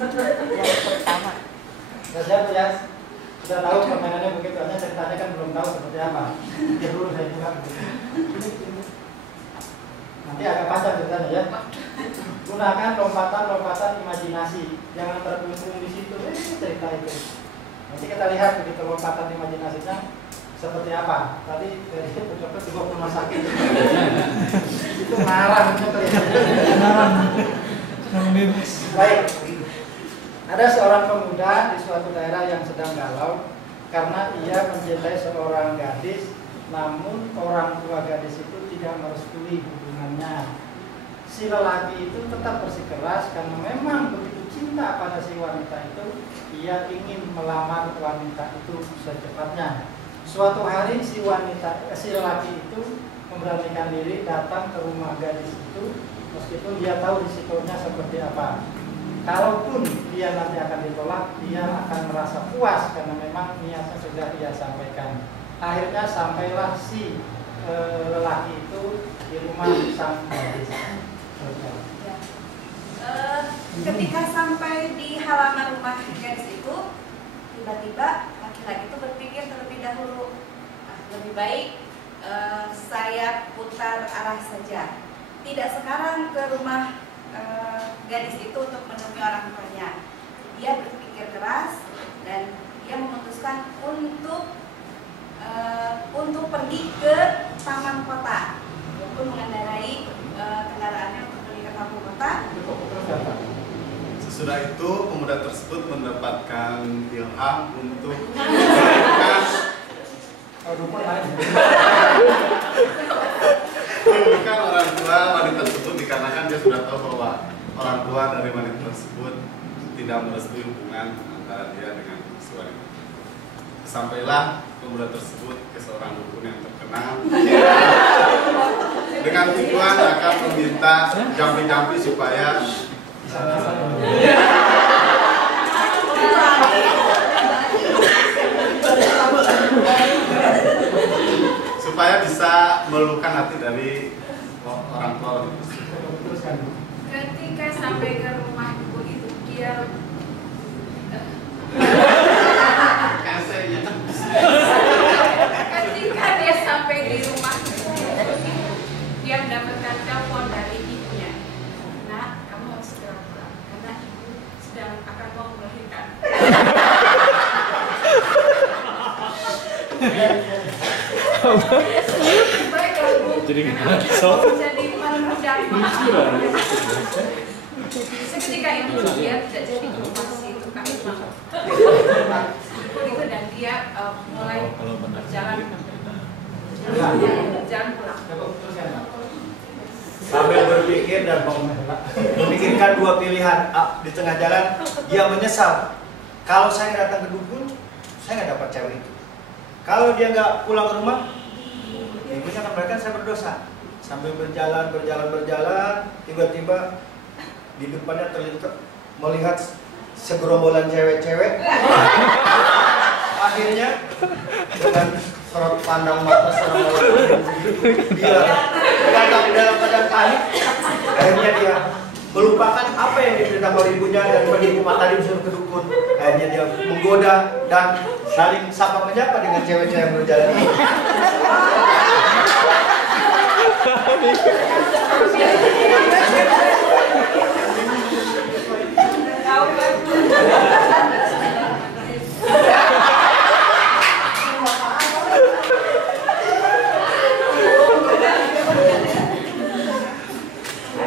Yang pertama. Sudah siap ya? Sudah tahu permainannya begitu, hanya ceritanya kan belum tahu seperti apa. Biar dulu saya juga. Nanti agak panjang ceritanya ya. Gunakan lompatan-lompatan imajinasi, jangan terkungkung di situ. Cerita itu. Nanti kita lihat begitu lompatan imajinasinya seperti apa. Tadi dari pencopet dibawa ke rumah sakit. Itu ngarang Baik. Ada seorang pemuda di suatu daerah yang sedang galau karena ia mencintai seorang gadis, namun orang tua gadis itu tidak merestui hubungannya. Si lelaki itu tetap bersikeras karena memang begitu cinta pada si wanita itu, ia ingin melamar wanita itu secepatnya. Suatu hari si lelaki itu memberanikan diri datang ke rumah gadis itu, meskipun dia tahu risikonya seperti apa. Kalaupun dia nanti akan ditolak, dia akan merasa puas karena memang niatnya sudah dia sampaikan. Akhirnya sampailah si lelaki itu di rumah sang gadis. Ya. Ketika sampai di halaman rumah gadis itu, tiba-tiba laki-laki itu berpikir terlebih dahulu, lebih baik saya putar arah saja. Tidak sekarang ke rumah gadis itu untuk menemui orang tuanya. Dia berpikir keras dan dia memutuskan untuk pergi ke taman kota, untuk mengendarai kendaraannya untuk pergi ke taman kota. Sesudah itu pemuda tersebut mendapatkan ilham untuk melakukan orang tua wanita tersebut, dikarenakan dia sudah tahu bahwa orang tua dari wanita tersebut tidak merestui hubungan antara dia dengan si wanita. Sampailah pemuda tersebut ke seorang dukun yang terkenal dengan tujuan akan meminta jampi-jampi supaya bisa meluluhkan hati dari orang tua wanita tersebut. Ketika sampai ke rumah ibu itu, dia ketika dia sampai di rumah ibu, dia mendapatkan telepon dari ibunya. Nak, kamu harus segera pulang karena ibu sedang akan mau melahirkan. Jadi ngaco. Jadi seketika itu dia tidak jadi ke rumah situ kami itu dan dia mulai berjalan pulang. Sambil berpikir dan memikirkan dua pilihan di tengah jalan, dia menyesal. Kalau saya datang ke dukun, saya nggak dapat cewek itu. Kalau dia nggak pulang ke rumah, ibunya akan berkata saya berdosa. Sambil berjalan, tiba-tiba di depannya melihat segerombolan cewek-cewek. Akhirnya dengan sorot pandang mata seorang dia datang dalam keadaan panik. Akhirnya dia melupakan apa yang diberitahu oleh ibunya dan pergi ke mata disuruh ke dukun. Akhirnya dia menggoda dan saling sapa menyapa dengan cewek-cewek yang berjalan.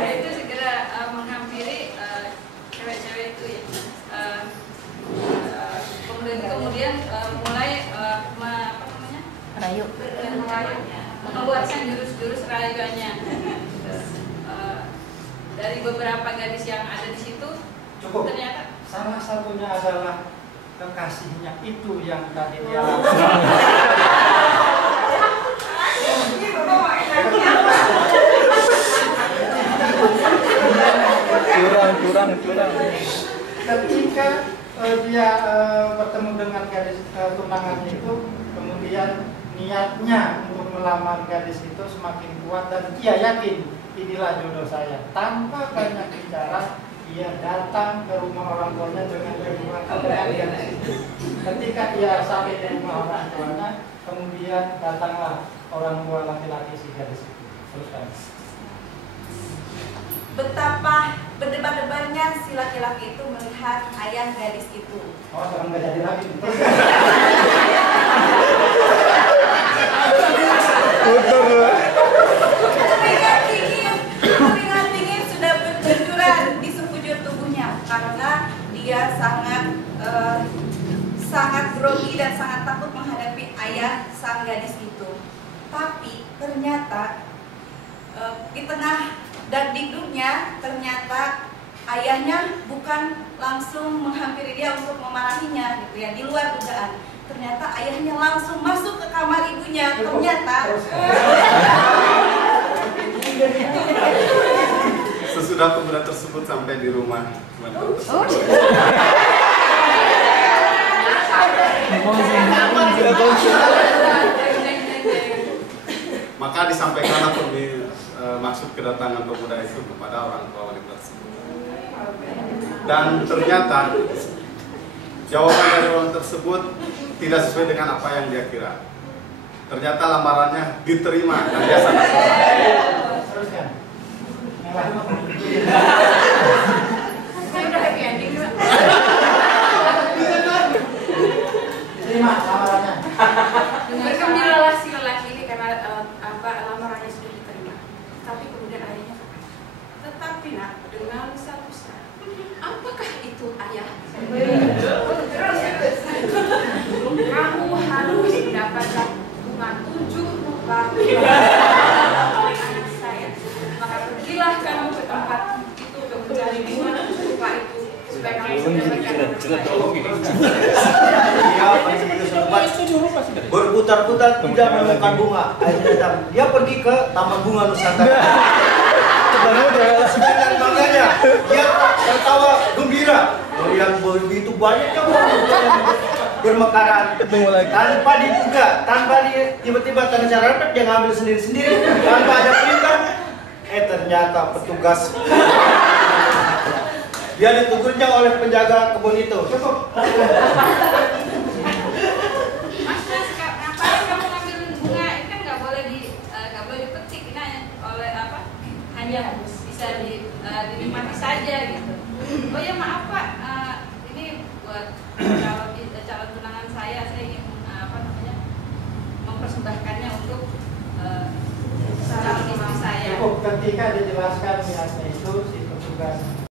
Itu segera menghampiri cewek-cewek itu ya. Kemudian mulai Rayu. mengeluarkan jurus-jurus rayuannya. Dari beberapa gadis yang ada di situ, Cukup. ternyata Salah satunya adalah kekasihnya itu yang tadi dia lakukan. Curang. Ketika dia bertemu dengan gadis tunangannya itu, kemudian niatnya untuk melamar gadis itu semakin kuat dan ia yakin inilah jodoh saya. Tanpa banyak bicara, ia datang ke rumah orang tuanya dengan kedua keberanian. Ketika ia sampai di rumah orang tuanya, kemudian datanglah orang tua laki-laki si gadis itu. Teruskan. Betapa berdebar-debarnya si laki-laki itu melihat ayah gadis itu. Oh, sekarang nggak jadi lagi. Keringat dingin sudah bercucuran di sekujur tubuhnya karena dia sangat grogi dan sangat takut menghadapi ayah sang gadis itu. Tapi ternyata di tengah dikduknya ternyata ayahnya bukan langsung menghampiri dia untuk memarahinya gitu ya, di luar dugaan. Ternyata ayahnya langsung masuk ke kamar ibunya. Ternyata Sesudah pemuda tersebut sampai di rumah wanita tersebut, maka disampaikanlah maksud kedatangan pemuda itu kepada orang tua wanita tersebut. Dan ternyata jawaban dari orang tersebut tidak sesuai dengan apa yang dia kira. Ternyata lamarannya diterima dan dia sangat senang. Teruskan. saya udah happy ending. Terima lamarannya. Bergembiralah si lelaki ini karena lamarannya sudah diterima. Tapi kemudian ayahnya berkata, tetapi nak, dengan lusa-lusa, apakah itu ayah? Kamu harus mendapatkan bunga 7 rupa oleh anak saya. Maka pergilah kamu ke tempat itu untuk mencari bunga 7 rupa itu supaya kamu mendapatkan anak saya. Berputar-putar tidak menemukan bunga. Akhirnya datang. Dia pergi ke Taman Bunga Nusantara. Sedangkan makanya dia tertawa gembira melihat begitu banyaknya bunga yang bermekaran. Tanpa diduga, tanpa tiba-tiba tercatat dia ngambil sendiri-sendiri tanpa ada perintah. Ternyata petugas dia ditugurnya oleh penjaga kebun itu. Cukup. Ngapain kamu ngambil bunga? Ini kan nggak boleh dipetik, ini hanya bisa dinikmati saja gitu. Oh ya maaf Pak, ini buat calon tunangan saya ingin mempersembahkannya untuk calon istri saya. Cukup ketika dijelaskan niatnya itu si petugas